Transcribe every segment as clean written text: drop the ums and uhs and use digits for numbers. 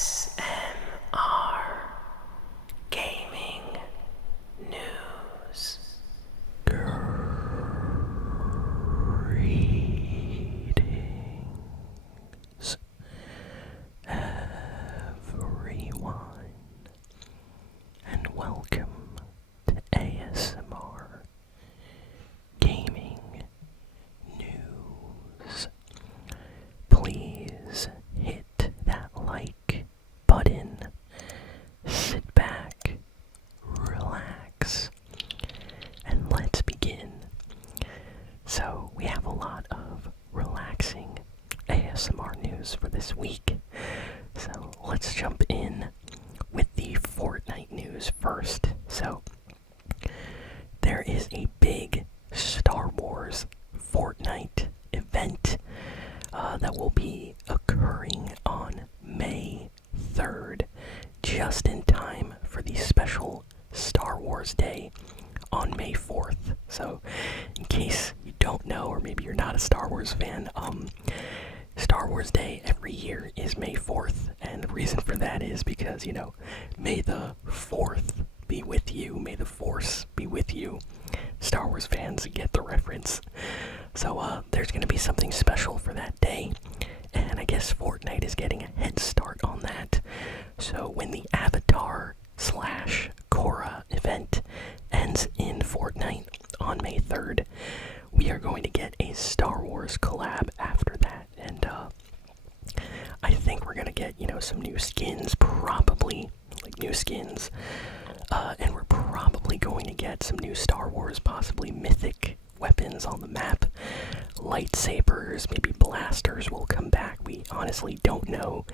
ASMR Gaming News. Greetings, everyone, and welcome to ASMR Gaming News. Please hit that like button, sit back, relax, and let's begin. So, we have a lot of relaxing ASMR news for this week. So, let's jump in with the Fortnite news first. So, there is a big Star Wars Fortnite event that will be occurring on May 3rd, just in time for the special Star Wars Day on May 4th. So, in case you don't know, or maybe you're not a Star Wars fan, Star Wars Day every year is May 4th, and the reason for that is because, May the 4th be with you, may the Force be with you. Star Wars fans get the reference. So, there's going to be something special for that day, and I guess Fortnite is getting a head start on that. So, when the Avatar/Korra event ends in Fortnite on May 3rd, we are going to get a Star Wars collab after that, and I think we're going to get, some new skins, probably, new skins, and we're probably going to get some new Star Wars, possibly mythic weapons on the map. Lightsabers, maybe blasters will come back. We honestly don't know.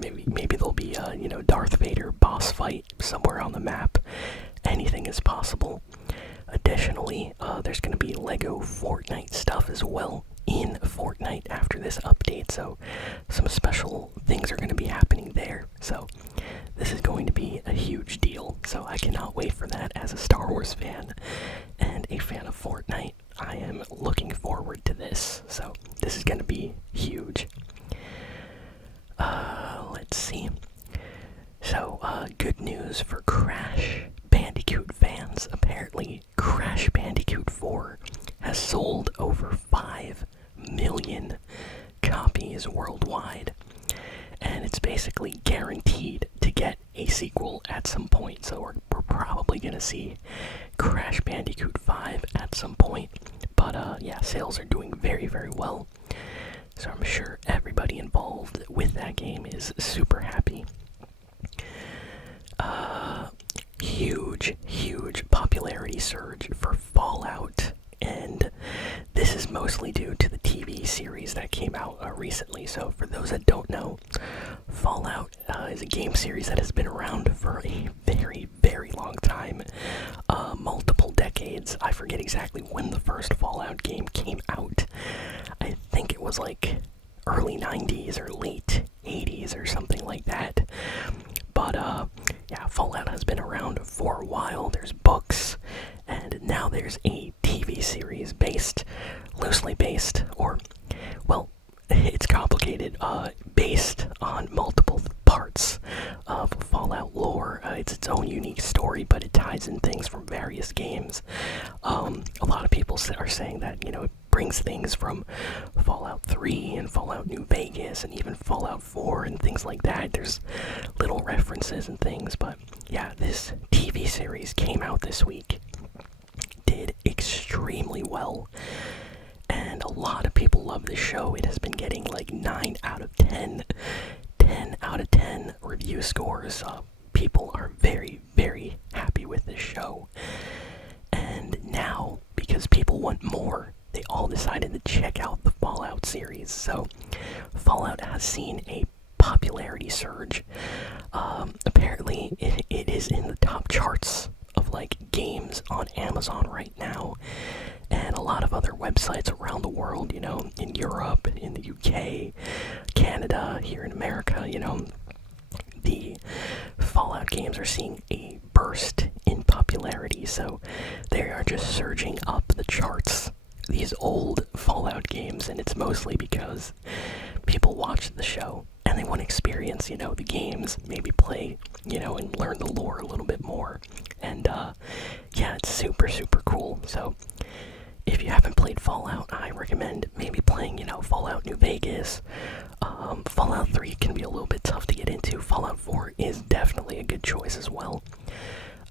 Maybe there'll be a, Darth Vader boss fight somewhere on the map. Anything is possible. Additionally, there's going to be Lego Fortnite stuff as well in Fortnite after this update, so some special things are going to be happening there. So this is going to be a huge deal, so I cannot wait for that as a Star Wars fan and a fan of Fortnite. I am looking forward to this, so this is going to be huge. Let's see. So, good news for Crash Bandicoot fans. Apparently, Crash Bandicoot 4 has sold over 5 million copies worldwide, and it's basically guaranteed to get a sequel at some point. So we're probably going to see Crash Bandicoot 5 at some point. But yeah, sales are doing very, very well. So I'm sure everybody involved with that game is super happy. Huge popularity surge for Fallout, and this is mostly due to the TV series that came out recently. So for those that don't know, Fallout is a game series that has been around for a very, very long time, multiple decades. I forget exactly when the first Fallout game came out. I think it was like early 90s or late 80s or something like that. But yeah, Fallout has been around for a while. There's books, and now there's a TV series loosely based, or, well, it's complicated, based on multiple parts of Fallout lore. It's its own unique story, but it ties in things from various games. A lot of people are saying that, it brings things from Fallout 3 and Fallout New Vegas and even Fallout 4 and things like that. There's little references and things, but yeah, this TV series came out this week, did extremely well, and a lot of people love this show. It has been getting like 9 out of 10, 10 out of 10 review scores. People are very, very happy with this show, and now, because people want more, they all decided to check out the Fallout series. So Fallout has seen a popularity surge. Apparently it is in the top charts of games on Amazon right now, and a lot of other websites around the world, in Europe, in the UK, Canada, here in America. The Fallout games are seeing a burst in popularity, so they are just surging up the charts, these old Fallout games, and it's mostly because people watch the show and they want to experience, the games, maybe play, and learn the lore a little bit more. And yeah, it's super, super cool. So if you haven't played Fallout, I recommend maybe playing, Fallout New Vegas. Fallout 3 can be a little bit tough to get into. Fallout 4 is definitely a good choice as well.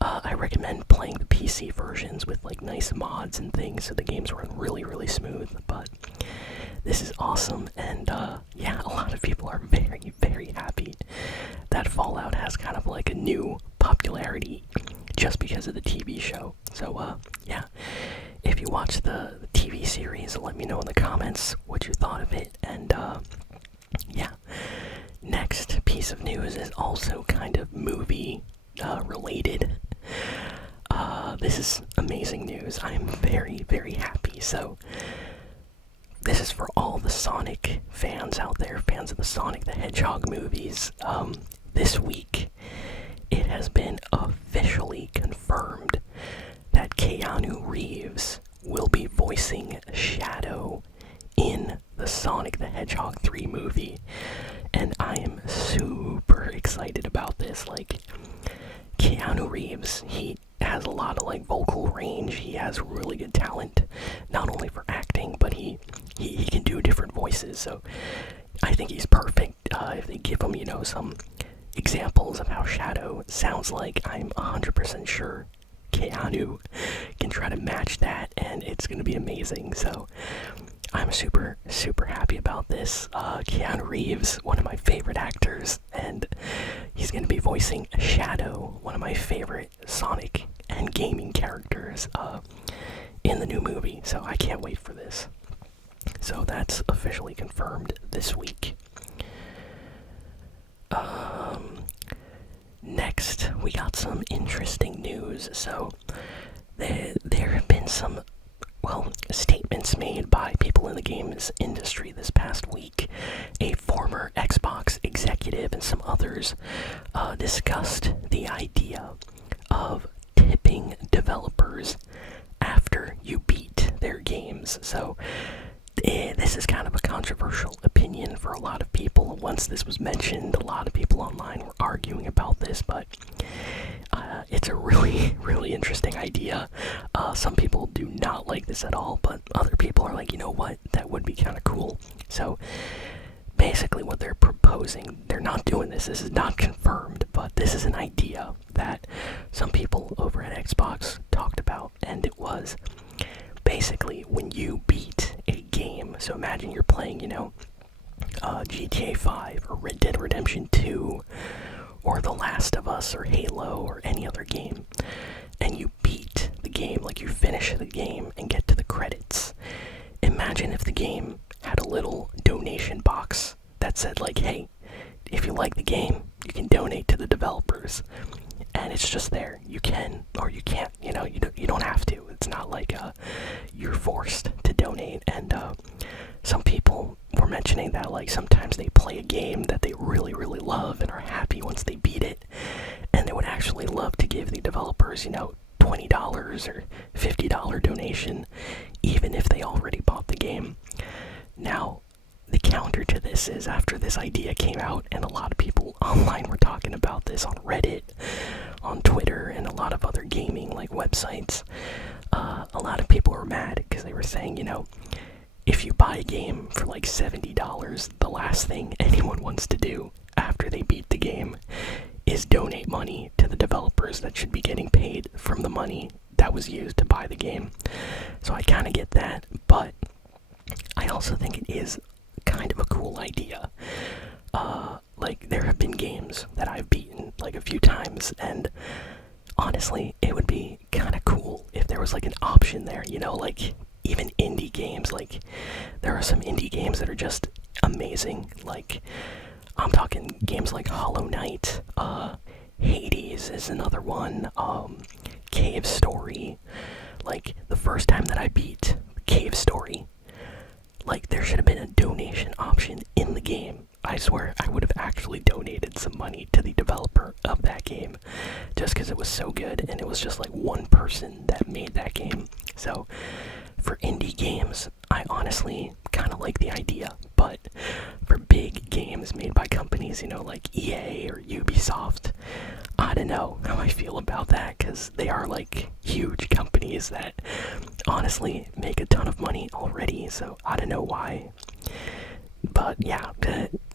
I recommend playing the PC versions with like nice mods and things so the games run really, really smooth. But this is awesome, and yeah, a lot of people are very, very happy that Fallout has kind of like a new popularity just because of the TV show. So yeah, if you watch the TV series, let me know in the comments what you thought of it. And yeah, next piece of news is also kind of movie related. This is amazing news. I am very, very happy. So this is for all the Sonic fans out there, fans of the Sonic the Hedgehog movies. This week, it has been officially confirmed that Keanu Reeves will be voicing Shadow in the Sonic the Hedgehog 3 movie. And I am super excited about this. Like, Keanu Reeves, he has a lot of like vocal range. He has really good talent, not only for acting, but he can do different voices. So I think he's perfect. If they give him, some examples of how Shadow sounds like, I'm 100% sure Keanu can try to match that, and it's gonna be amazing. So I'm super, super happy about this. Keanu Reeves, one of my favorite actors, and he's gonna be voicing Shadow, one of my favorite Sonic and gaming characters, in the new movie. So I can't wait for this. So that's officially confirmed this week. Next, we got some interesting news. So there have been some, statements made by people in the games industry this past week. A former Xbox executive and some others discussed the idea of tipping developers after you beat their games. So this is kind of a controversial opinion for a lot of people. Once this was mentioned, a lot of people online were arguing about this, but it's a really, really interesting idea. Some people do not like this at all, but other people are like, you know what, that would be kind of cool. So basically what they're proposing, they're not doing this is not confirmed, but this is an idea that some people over at Xbox talked about, and it was basically when you beat a game. So imagine you're playing, GTA 5 or Red Dead Redemption 2 or The Last of Us or Halo or any other game, and you beat the game, like you finish the game and get to the credits. Imagine if the game had a little donation box that said like, hey, if you like the game, you can donate to the developers. And it's just there. You can or you can't, you don't have to. It's not like you're forced to donate. And some people were mentioning that like sometimes they play a game that they really, really love and are happy once they beat it, and they would actually love to give the developers, $20 or $50 donation, even if they already bought the game. Now, the counter to this is, after this idea came out, and a lot of people online were talking about this on Reddit, on Twitter, and a lot of other gaming like websites, a lot of people were mad because they were saying, if you buy a game for like $70, the last thing anyone wants to do after they beat the game is donate money to the developers that should be getting paid from the money that was used to buy the game. So I kind of get that, but I also think it is kind of a cool idea. Like, there have been games that I've beaten like a few times, and honestly, it would be kind of cool if there was like an option there, like even indie games. Like, there are some indie games that are just amazing. Like, I'm talking games like Hollow Knight, Hades is another one, Cave Story. Like, the first time that I beat Cave Story, like, there should have been a donation option in the game. I swear I would have actually donated some money to the developer of that game just because it was so good, and it was just like one person that made that game. So for indie games, I honestly kind of like the idea, but for big games games made by companies, like EA or Ubisoft. I don't know how I feel about that, because they are like huge companies that honestly make a ton of money already, so I don't know why. But yeah,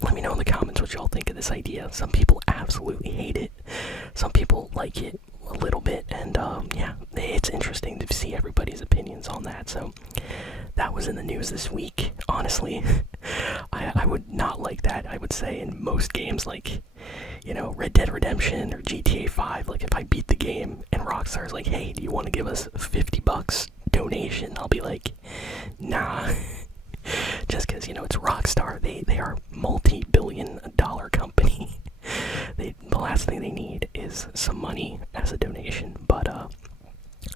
let me know in the comments what y'all think of this idea. Some people absolutely hate it, some people like it a little bit, and yeah, it's interesting to see everybody's opinions on that. So that was in the news this week. Honestly, I would not like that. I would say in most games, like, Red Dead Redemption or GTA 5, like if I beat the game and Rockstar's like, hey, do you want to give us $50 donation? I'll be like, nah. Just because, it's Rockstar. They are multi-billion-dollar company. The last thing they need is some money as a donation. But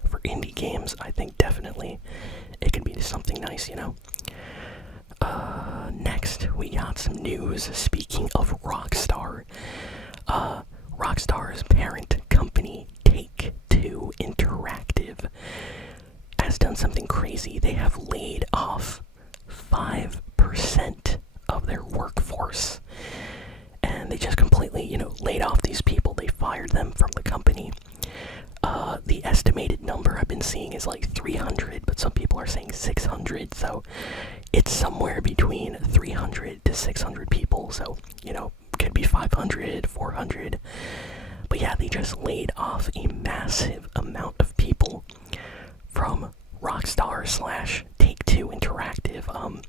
for indie games, I think definitely it can be something nice, Next, we got some news. Speaking of Rockstar, Rockstar's parent company, Take-Two Interactive, has done something crazy. They have laid off 5% of their workforce. And they just completely, laid off these people. They fired them from the company. The estimated number I've been seeing is like 300, but some people are saying 600. So it's somewhere between 300 to 600 people. So, could be 500, 400. But yeah, they just laid off a massive amount of people from Rockstar / Take-Two Interactive.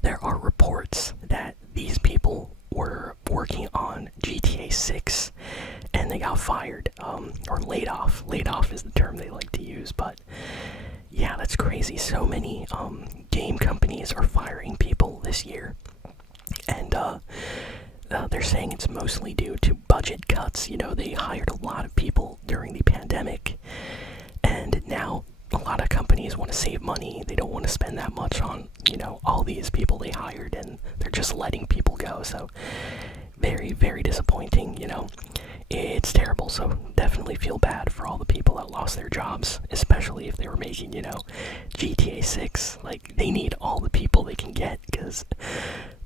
There are reports that these people were working on GTA 6 and they got fired, or laid off. Laid off is the term they like to use, but yeah, that's crazy. So many game companies are firing people this year, and they're saying it's mostly due to budget cuts. They hired a lot of people during the pandemic, and now a lot of companies want to save money. They don't want to spend that much on, all these people they hired, and they're just letting people go. So very, very disappointing, It's terrible, so definitely feel bad for all the people that lost their jobs, especially if they were making, GTA 6. Like, they need all the people they can get, because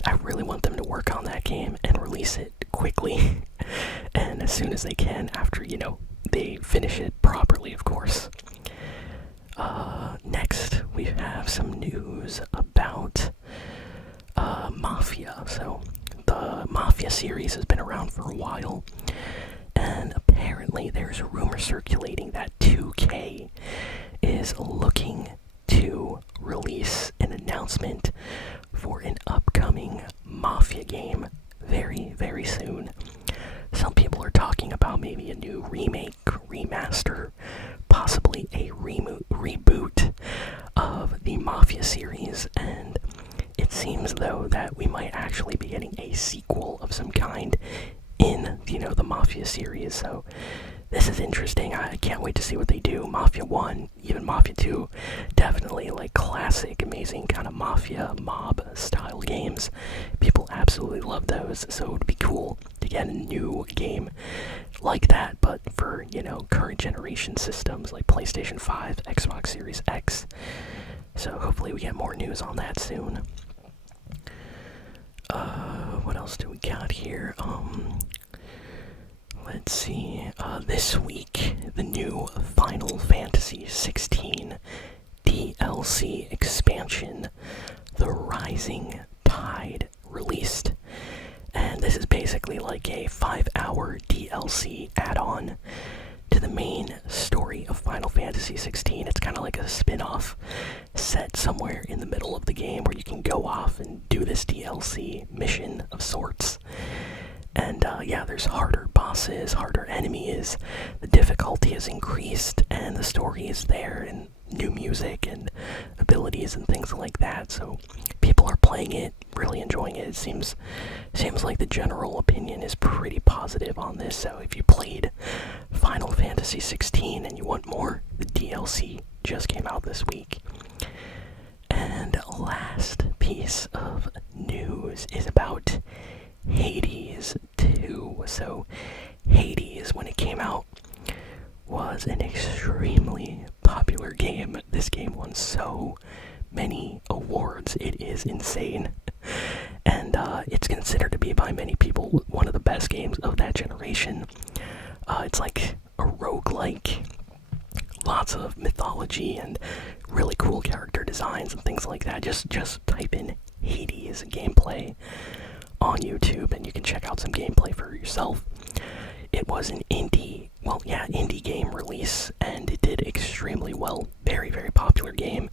I really want them to work on that game and release it quickly, and as soon as they can after, they finish it properly, of course. Next, we have some news about Mafia. So, the Mafia series has been around for a while, and apparently there's a rumor circulating that 2K is looking to release an announcement for an upcoming Mafia game very, very soon. Some people are talking about maybe a new remake, remaster, possibly a reboot of the Mafia series, and it seems though that we might actually be getting a sequel of some kind in, the Mafia series. So this is interesting. I can't wait to see what they do. Mafia 1, even Mafia 2, definitely like classic, amazing kind of Mafia mob style games. People absolutely love those, so it would be cool to get a new game like that, but for, current generation systems like PlayStation 5, Xbox Series X. So hopefully we get more news on that soon. What else do we got here? Let's see. This week, the new Final Fantasy 16 DLC expansion, The Rising Tide, released. And this is basically like a 5-hour DLC add-on to the main story of Final Fantasy 16. It's kind of like a spin-off set somewhere in the middle of the game where you can go off and do this DLC mission of sorts. And yeah, there's harder bosses, harder enemies, the difficulty is increased, and the story is there, and new music and abilities and things like that. So people are playing it, really enjoying it. It seems like the general opinion is pretty positive on this. So if you played Final Fantasy 16 and you want more, the DLC just came out this week. And last piece of news is about Hades 2. So Hades, when it came out, was an extremely popular game. This game won so many awards, it is insane. And it's considered to be by many people one of the best games of that generation. It's like a roguelike, lots of mythology and really cool character designs and things like that. Just type in Hades gameplay on YouTube and you can check out some gameplay for yourself. It was an indie game release, and it did extremely well. Very, very popular game.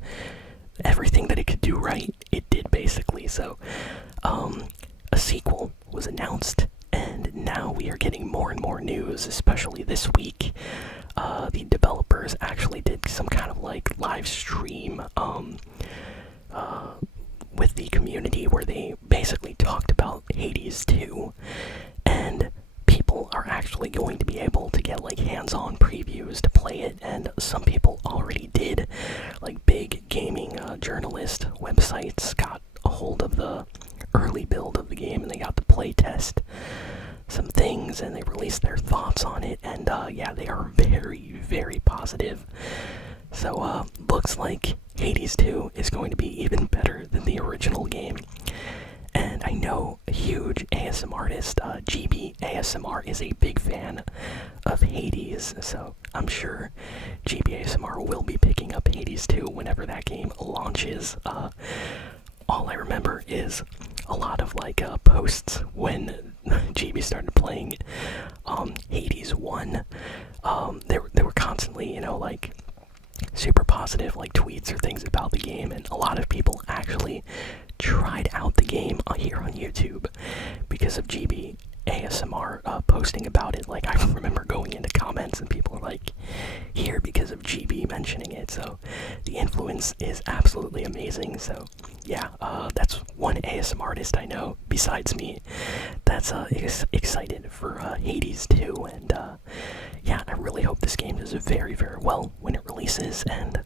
Everything that it could do right, it did basically. So, a sequel was announced, and now we are getting more and more news, especially this week. The developers actually did some kind of like live stream with the community where they basically talked about Hades 2, and people are actually going to be able to get like hands-on previews to play it, and some people already did. Like big gaming journalist websites got a hold of the early build of the game and they got to play test some things and they released their thoughts on it, and yeah, they are very, very positive. So looks like Hades 2 is going to be even better than the original game. And I know a huge ASMR artist, GB ASMR, is a big fan of Hades, so I'm sure GB ASMR will be picking up Hades 2 whenever that game launches. All I remember is a lot of like posts when GB started playing Hades 1. They were constantly, like super positive like tweets or things about the game, and a lot of people actually tried out the game here on YouTube because of GB ASMR posting about it. Like, I remember going into comments and people are like, here because of GB mentioning it. So the influence is absolutely amazing. So yeah, that's one ASMR artist I know besides me that's excited for Hades 2, and yeah, I really hope this game does very, very well when it releases, and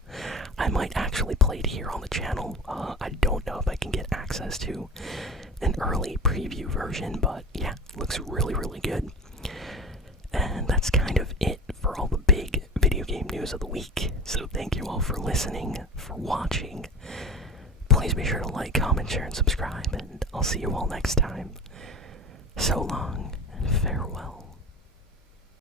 I might actually play it here on the channel. I don't know if I can get access to an early preview version, but yeah, looks really, really good. And that's kind of it for all the big video game news of the week. So thank you all for listening, for watching. Please be sure to like, comment, share, and subscribe, and I'll see you all next time. So long, and farewell.